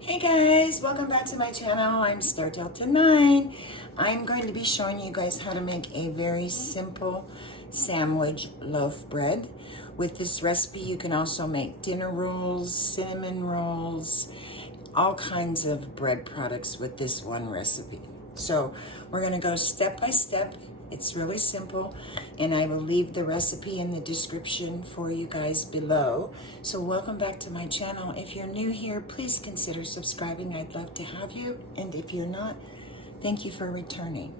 Hey guys, welcome back to my channel. I'm Star Delta 9. I'm going to be showing you guys how to make a very simple sandwich loaf bread. With this recipe, you can also make dinner rolls, cinnamon rolls, all kinds of bread products with this one recipe. So we're going to go step by step. It's really simple, and I will leave the recipe in the description for you guys below. So welcome back to my channel. If you're new here, please consider subscribing. I'd love to have you. And if you're not, thank you for returning.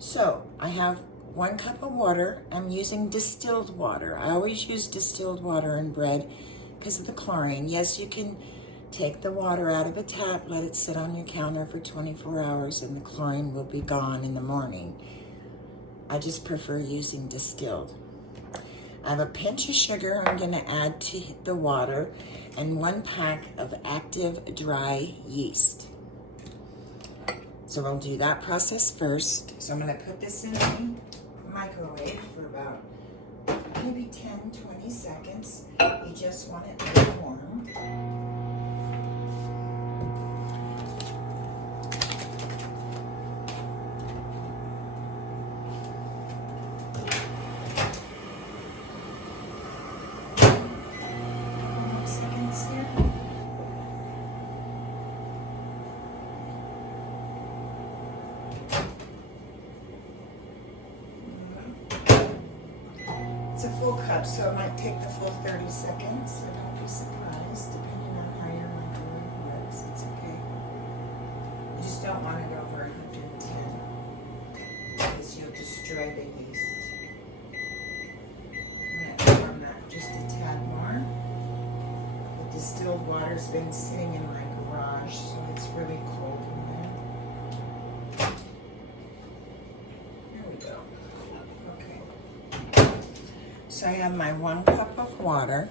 So I have 1 cup of water. I'm using distilled water. I always use distilled water in bread because of the chlorine. Yes, you can take the water out of a tap, let it sit on your counter for 24 hours, and the chlorine will be gone in the morning. I just prefer using distilled. I have a pinch of sugar I'm going to add to the water, and 1 pack of active dry yeast. So we'll do that process first. So I'm going to put this in the microwave for about maybe 10-20 seconds. You just want it to be warm. It's a full cup, so it might take the full 30 seconds. So don't be surprised, depending on how your microwave works. It's okay. You just don't want it over 110 because you'll destroy the yeast. I'm going to warm that just a tad more. The distilled water's been sitting in my garage, so it's really cold in there. There we go. Okay. So I have my 1 cup of water,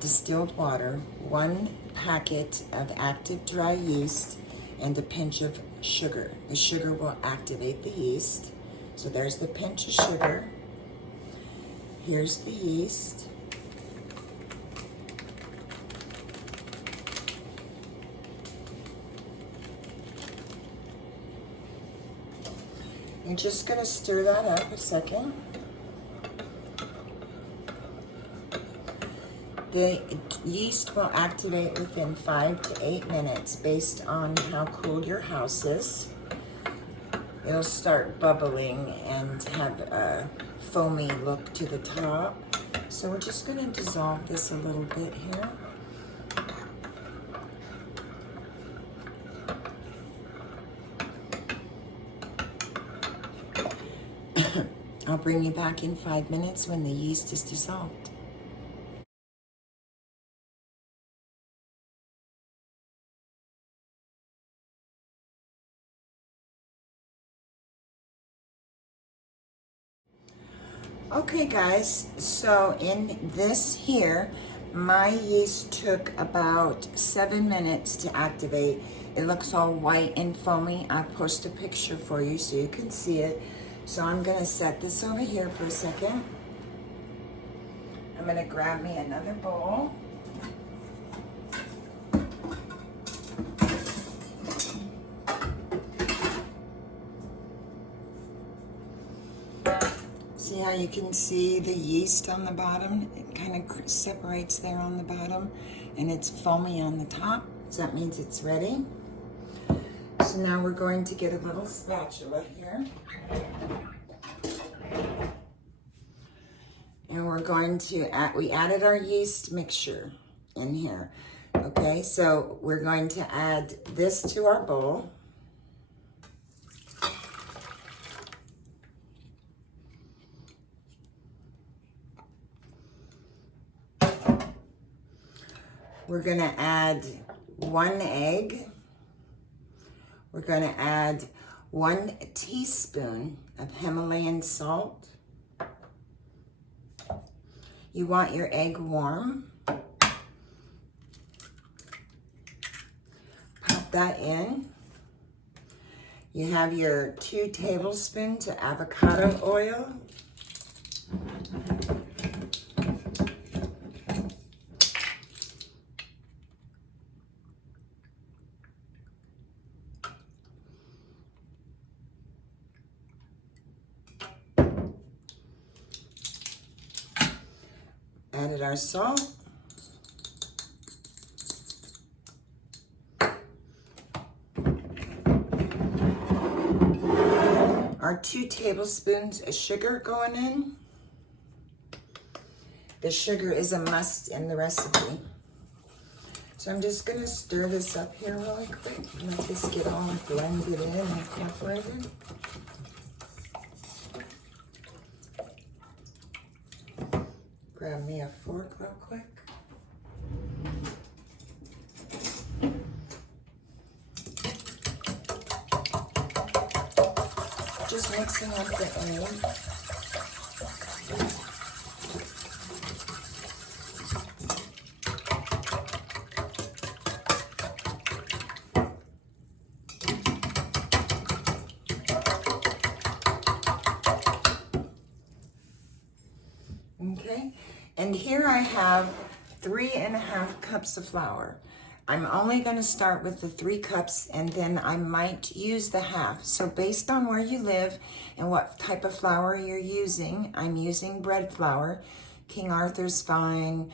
distilled water, 1 packet of active dry yeast, and a pinch of sugar. The sugar will activate the yeast. So there's the pinch of sugar. Here's the yeast. You're just going to stir that up a second. The yeast will activate within 5 to 8 minutes based on how cool your house is. It'll start bubbling and have a foamy look to the top. So we're just going to dissolve this a little bit here. I'll bring you back in 5 minutes when the yeast is dissolved. Okay guys, so in this here, my yeast took about 7 minutes to activate. It looks all white and foamy. I'll post a picture for you so you can see it. So I'm gonna set this over here for a second. I'm gonna grab me another bowl. See how you can see the yeast on the bottom? It kind of separates there on the bottom, and it's foamy on the top, so that means it's ready. So now we're going to get a little spatula here. And we're going to add, we added our yeast mixture in here. Okay, so we're going to add this to our bowl. We're going to add 1 egg. We're going to add 1 teaspoon of Himalayan salt. You want your egg warm. Pop that in. You have your 2 tablespoons of avocado oil. added our salt. Our 2 tablespoons of sugar going in. The sugar is a must in the recipe. So I'm just gonna stir this up here really quick. Let this get all blended in and incorporated. Grab me a fork real quick. Just mixing up the egg. Okay, and here I have 3.5 cups of flour. I'm only going to start with the 3 cups and then I might use the half. So based on where you live and what type of flour you're using, I'm using bread flour. King Arthur's fine,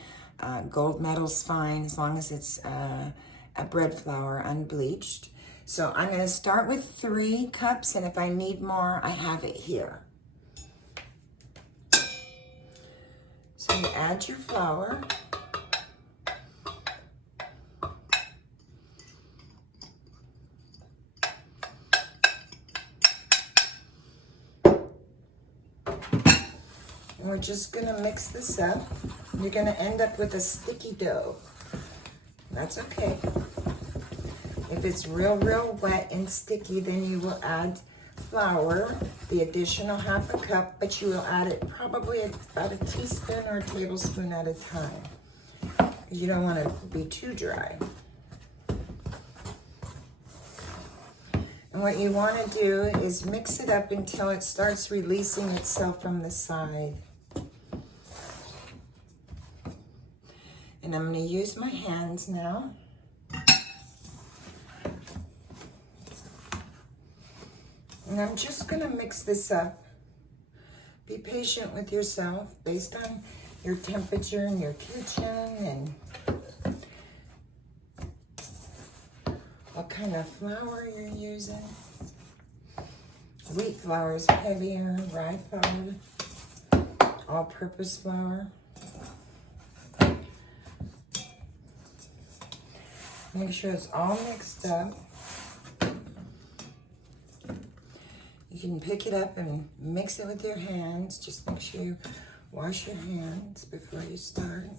gold medal's fine, as long as it's a bread flour, unbleached. So I'm going to start with 3 cups, and if I need more, I have it here. So you add your flour. And we're just gonna mix this up. You're gonna end up with a sticky dough. That's okay. If it's real wet and sticky, then you will add flour, the additional half a cup, but you will add it probably about a teaspoon or a tablespoon at a time. You don't want it to be too dry. And what you want to do is mix it up until it starts releasing itself from the side. And I'm going to use my hands now. And I'm just going to mix this up. Be patient with yourself based on your temperature in your kitchen and what kind of flour you're using. Wheat flour is heavier, rye flour, all-purpose flour. Make sure it's all mixed up. You can pick it up and mix it with your hands. Just make sure you wash your hands before you start.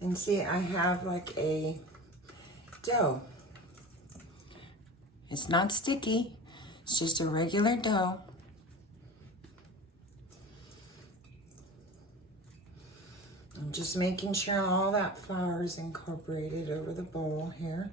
And see, I have like a dough. It's not sticky, it's just a regular dough. I'm just making sure all that flour is incorporated over the bowl here.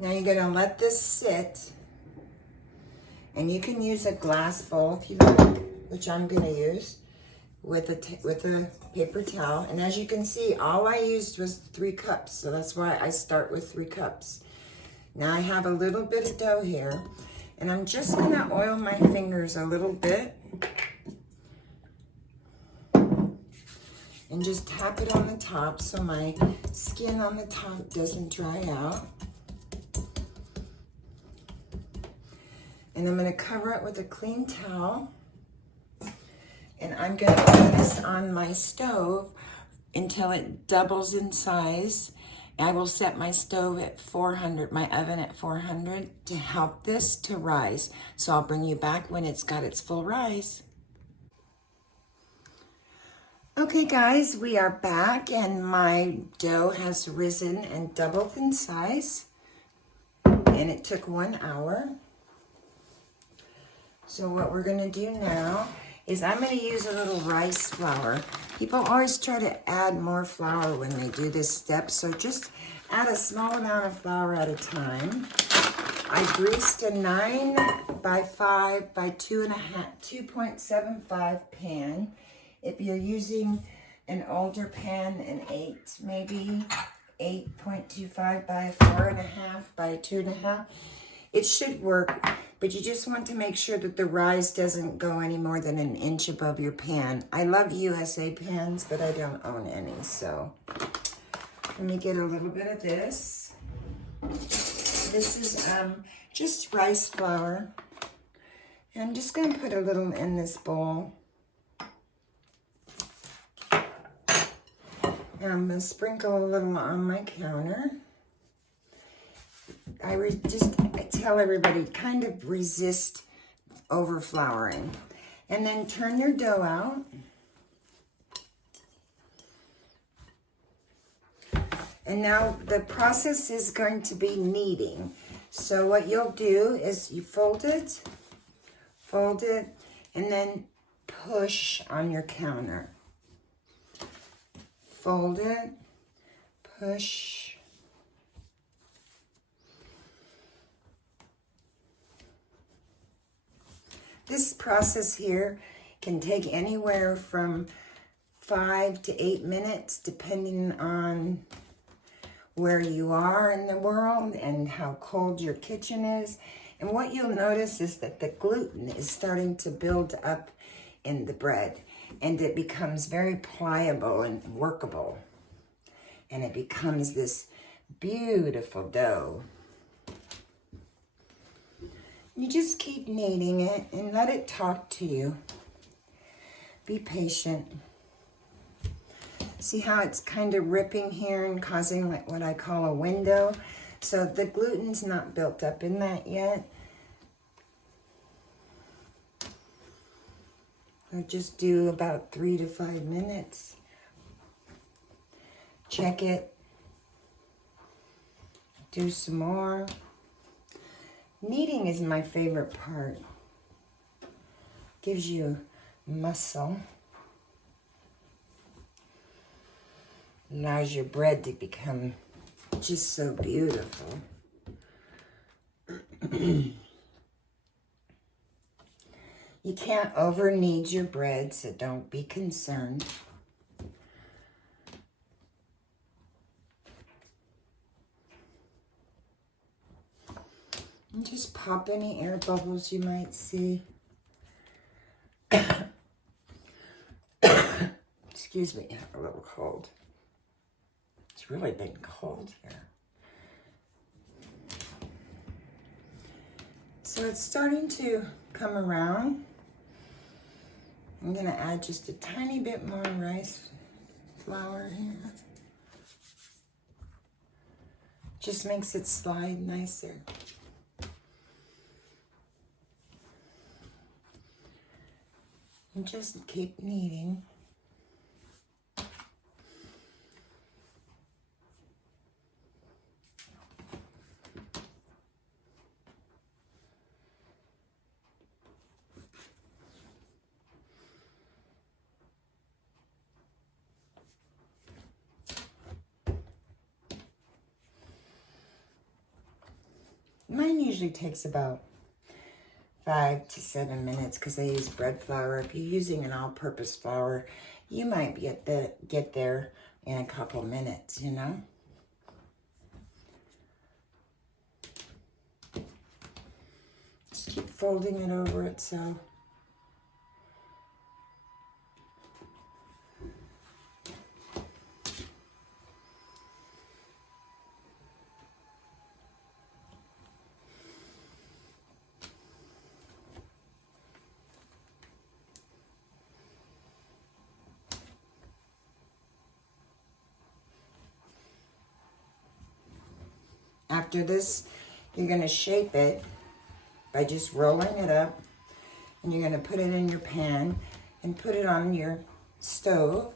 Now you're going to let this sit, and you can use a glass bowl if you like, which I'm going to use, with a paper towel. And as you can see, all I used was 3 cups, so that's why I start with 3 cups. Now I have a little bit of dough here, and I'm just going to oil my fingers a little bit and just tap it on the top so my skin on the top doesn't dry out. And I'm going to cover it with a clean towel. And I'm going to put this on my stove until it doubles in size. I will set my stove at 400, my oven at 400 to help this to rise. So I'll bring you back when it's got its full rise. Okay guys, we are back and my dough has risen and doubled in size. and it took 1 hour. So what we're gonna do now is I'm gonna use a little rice flour. People always try to add more flour when they do this step, so just add a small amount of flour at a time. I greased a 9 by 5 by 2.75 pan. If you're using an older pan, an 8 maybe, 8.25 by 4.5 by 2.5, it should work, but you just want to make sure that the rise doesn't go any more than an inch above your pan. I love USA pans, but I don't own any, so let me get a little bit of this. This is just rice flour. And I'm just going to put a little in this bowl. And I'm going to sprinkle a little on my counter. I tell everybody, kind of resist overflouring. And then turn your dough out. And now the process is going to be kneading. So what you'll do is you fold it, and then push on your counter. Fold it, push. This process here can take anywhere from 5 to 8 minutes, depending on where you are in the world and how cold your kitchen is. And what you'll notice is that the gluten is starting to build up in the bread, and it becomes very pliable and workable. And it becomes this beautiful dough. You just keep kneading it and let it talk to you. Be patient. See how it's kind of ripping here and causing like what I call a window? So the gluten's not built up in that yet. I'll just do about 3 to 5 minutes. Check it. Do some more. Kneading is my favorite part. Gives you muscle. Allows your bread to become just so beautiful. You can't over knead your bread, so don't be concerned. And just pop any air bubbles you might see. Excuse me, I'm a little cold. It's really been cold here. So it's starting to come around. I'm gonna add just a tiny bit more rice flour here. Just makes it slide nicer. And just keep kneading. Mine usually takes about 5 to 7 minutes because I use bread flour. If you're using an all-purpose flour, you might get there in a couple minutes, you know? Just keep folding it over itself. After this, you're going to shape it by just rolling it up, and you're going to put it in your pan and put it on your stove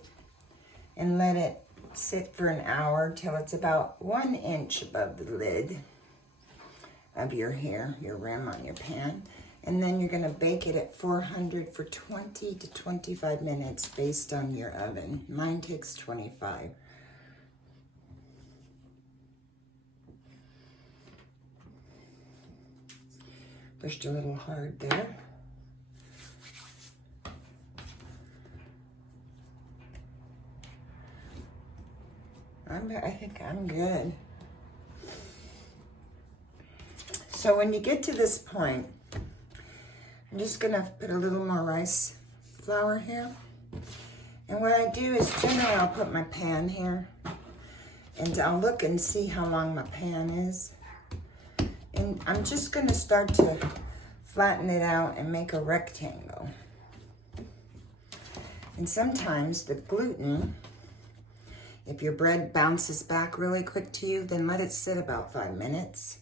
and let it sit for an hour till it's about 1 inch above the lid. of your rim on your pan. And then you're gonna bake it at 400 for 20 to 25 minutes based on your oven. Mine takes 25. Pushed a little hard there. I think I'm good. So when you get to this point, I'm just gonna put a little more rice flour here. And what I do is generally I'll put my pan here and I'll look and see how long my pan is. And I'm just gonna start to flatten it out and make a rectangle. And sometimes the gluten, if your bread bounces back really quick to you, then let it sit about 5 minutes.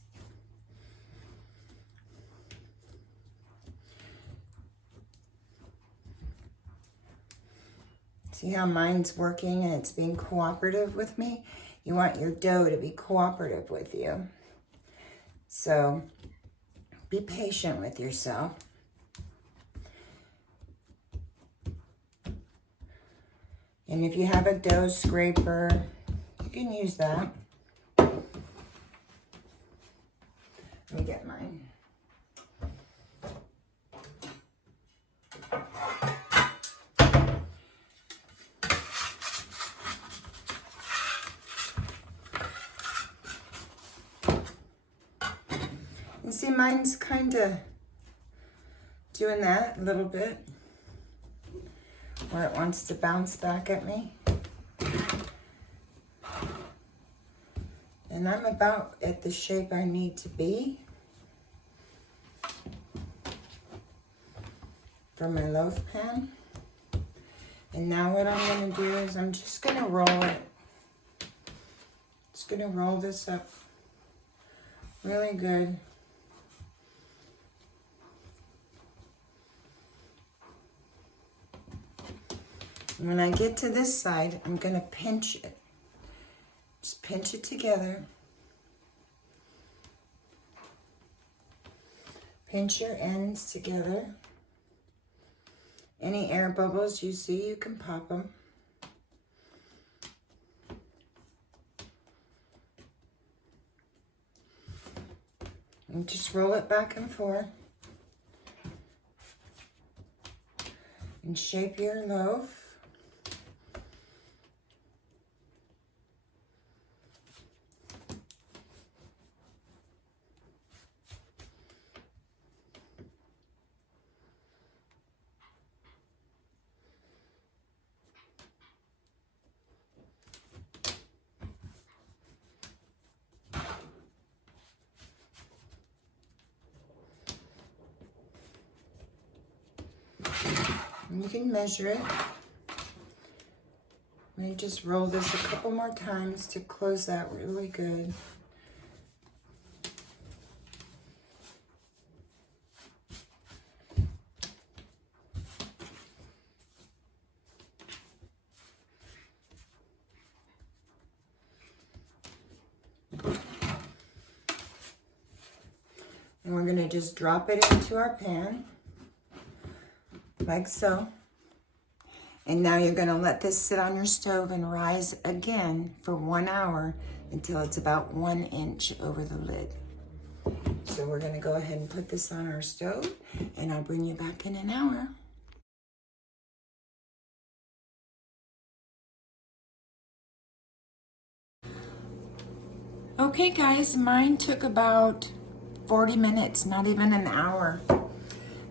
See how mine's working and it's being cooperative with me? You want your dough to be cooperative with you. So be patient with yourself. And if you have a dough scraper, you can use that. Let me get mine. You see, mine's kind of doing that a little bit, where it wants to bounce back at me. And I'm about at the shape I need to be for my loaf pan. And now what I'm gonna do is I'm just gonna roll it. Just gonna roll this up really good. When I get to this side, I'm gonna pinch it. Just pinch it together. Pinch your ends together. Any air bubbles you see, you can pop them. And just roll it back and forth. And shape your loaf. And you can measure it. Let me just roll this a couple more times to close that really good. And we're gonna just drop it into our pan, like so. And now you're gonna let this sit on your stove and rise again for 1 hour until it's about 1 inch over the lid. So we're gonna go ahead and put this on our stove and I'll bring you back in an hour. Okay guys, mine took about 40 minutes, not even an hour.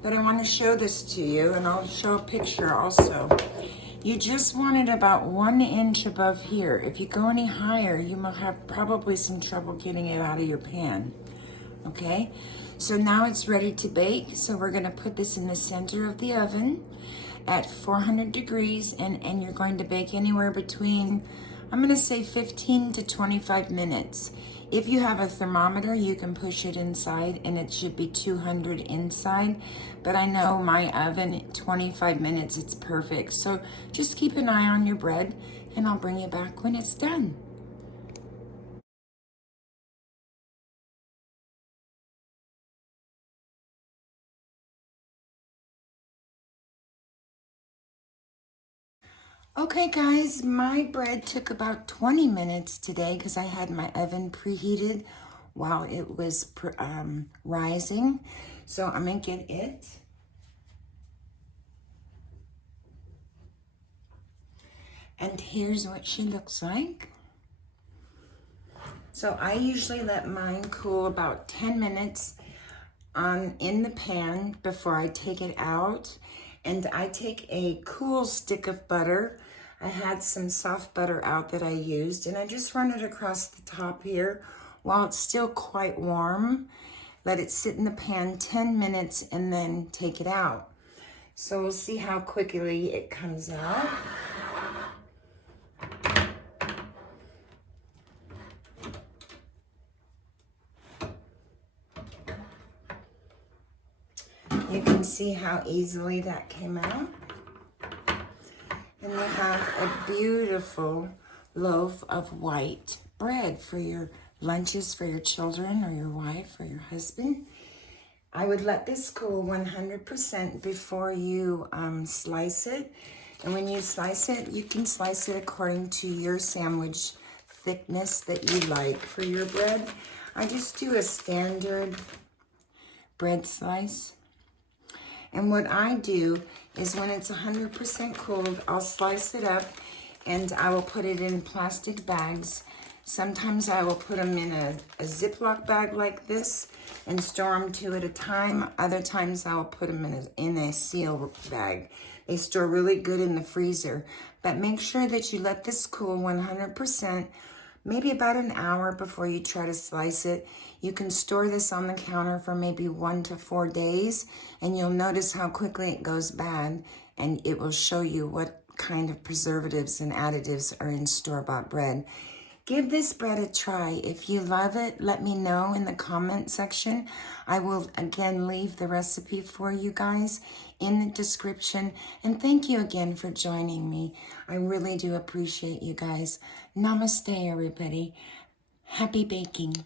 But I want to show this to you, and I'll show a picture also. You just want it about 1 inch above here. If you go any higher, you will have probably some trouble getting it out of your pan. Okay, so now it's ready to bake. So we're going to put this in the center of the oven at 400 degrees, and you're going to bake anywhere between, I'm going to say 15 to 25 minutes. If you have a thermometer, you can push it inside and it should be 200 inside. But I know my oven, 25 minutes, it's perfect. So just keep an eye on your bread and I'll bring you back when it's done. Okay guys, my bread took about 20 minutes today because I had my oven preheated while it was rising. So I'm gonna get it. And here's what she looks like. So I usually let mine cool about 10 minutes in the pan before I take it out. And I take a cool stick of butter. I had some soft butter out that I used, and I just run it across the top here while it's still quite warm. Let it sit in the pan 10 minutes and then take it out. So we'll see how quickly it comes out. You can see how easily that came out. And you have a beautiful loaf of white bread for your lunches for your children or your wife or your husband. I would let this cool 100% before you slice it. And when you slice it, you can slice it according to your sandwich thickness that you like for your bread. I just do a standard bread slice. And what I do is when it's 100% cooled, I'll slice it up and I will put it in plastic bags. Sometimes I will put them in a Ziploc bag like this and store them 2 at a time. Other times I'll put them in a seal bag. They store really good in the freezer. But make sure that you let this cool 100%, maybe about an hour before you try to slice it. You can store this on the counter for maybe 1 to 4 days, and you'll notice how quickly it goes bad, and it will show you what kind of preservatives and additives are in store-bought bread. Give this bread a try. If you love it, let me know in the comment section. I will again leave the recipe for you guys in the description. And thank you again for joining me. I really do appreciate you guys. Namaste, everybody. Happy baking.